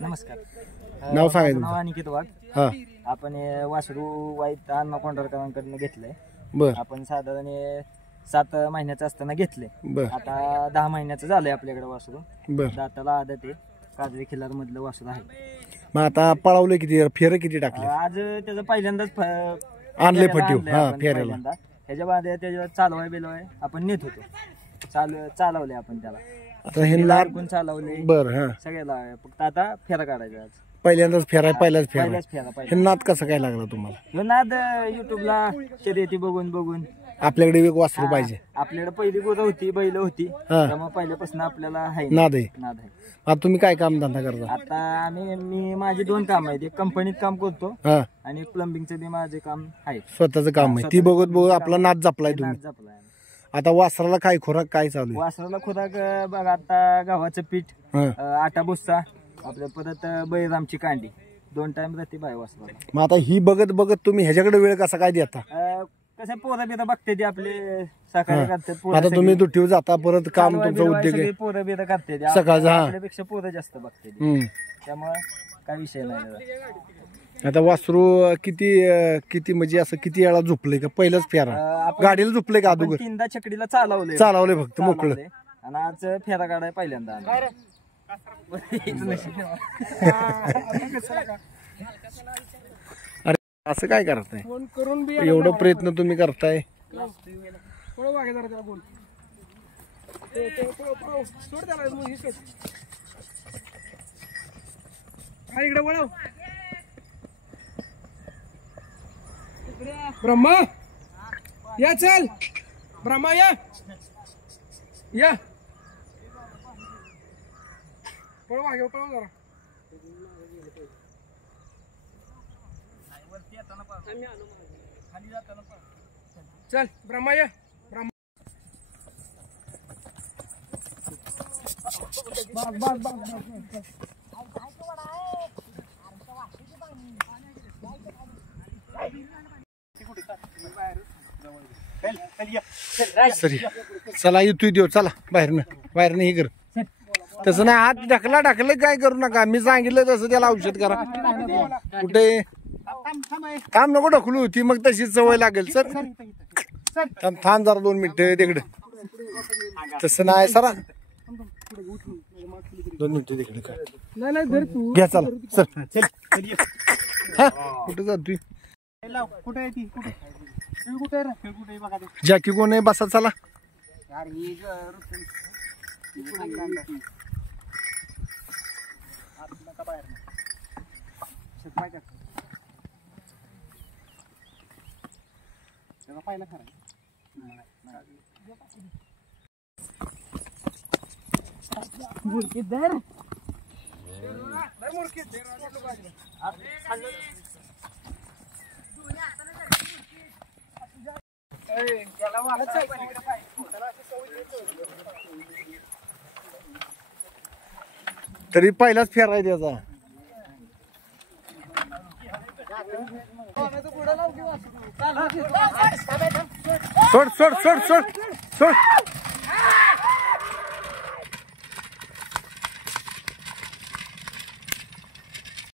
नमस्कार. नाव सांगायचं. नाव अनिकेत वाघ. हा आपण वासरू वाईट अण्णा कोंढरकरांकडनं घेतलंय. बर आपण साधारण 7 महिन्याचं असताना घेतलंय. बर आता 10 महिन्याचं झालंय आपल्याकडे वासरू. बर दाताला आदत आहे. काजळी खिल्लार मधलं वासरू आहे. मग आता पळवलं किती फेर किती टाकले आज त्याचं पहिल्यांदाच आणले पट्टी हा फेऱ्याला पहिल्यांदा. ह्याच्या बाद त्याच्या चालवाय बिलवाय आपण नेत होतो. चालवले आपण त्याला. आता हे लाभ पण चालवले बर हा सगळ्याला. फक्त आता फेरा काढायचा आज. पहिल्यांदाच फेराय पहिलाच फेराय पहिलाच फेरा हे नाद कसं काय लागला तुम्हाला ह्यो नाद युट्यूबला शर्यती बघून आपल्याकडे एक वासरू पाहिजे आपल्याकडे पहिली गुरं होती बैल होती हा. त्यामुळे पहिल्यापासून आपल्याला आहे नाद आहे. नाद आहे. आता तुम्ही काय काम धंदा करता आता मी माझे 2 काम आहेत. एक कंपनीत काम करतो हा आणि प्लंबिंगचं बी माझे काम आहे. स्वतःचं काम आहे ती बघत बघत आपला नाद जपलाय तुम्ही. नाद जपलाय. आता वासराला काय खोराक काय चालू आहे वासराला खुराक बघा आता गव्हाचं पीठ, हा. आटा बुस्सा, आपल्या परत बैरामची कांडी 2 टाइम राहते बाय वासराला. मग आता ही बघत बघत तुम्ही ह्याच्याकडे वेळ कसा काय देता कसं पोरं बिरं बघते ती आपले सकाळी करतात. पोरं आता तुम्ही सगळी. दुट्टीवर जाता परत काम चालवाय तुमचा बिलवाय उद्योग आहे सगळी पोरं बिरं करते ती. सकाळचं, हा. आपल्यापेक्षा पोरं जास्त बघते ती. हम्म. त्यामुळे काय विषय नाही त्याचा. आता वासरू किती म्हणजे असं किती वेळा झोपले का पहिलाच फेरा आपण- गाडीला झोपले का आपण अगोदर 3दा चकडीला चालवले चालवले फक्त मोकळं आणि आज फेरा काढाय पहिल्यांदा आलो. अरे असं काय करताय एवढं प्रयत्न तुम्ही करताय ब्रह्मा या चल ब्रह्मा या पळवा घेऊ पळवा जरा चल ब्रह्मा या ब्रह्मा सरी चला येतोय देव चला बाहेरनं हे कर तसं नाही हात ढकलं काय करू नका मी सांगितलं तसं त्याला औषध करा कुठे थांब नको ढकलू ती मग तशी सवय लागेल सर थांब जरा 2 मिनिटं तिकडे तसं नाही सरा 2 मिनिटं तिकडे काय घ्या चला सर हा कुठे जातोय जॅकी कोण आहे बसा चला तरी पहिलाच फेर आहे त्याचा सोड सोड सोड सोड सोड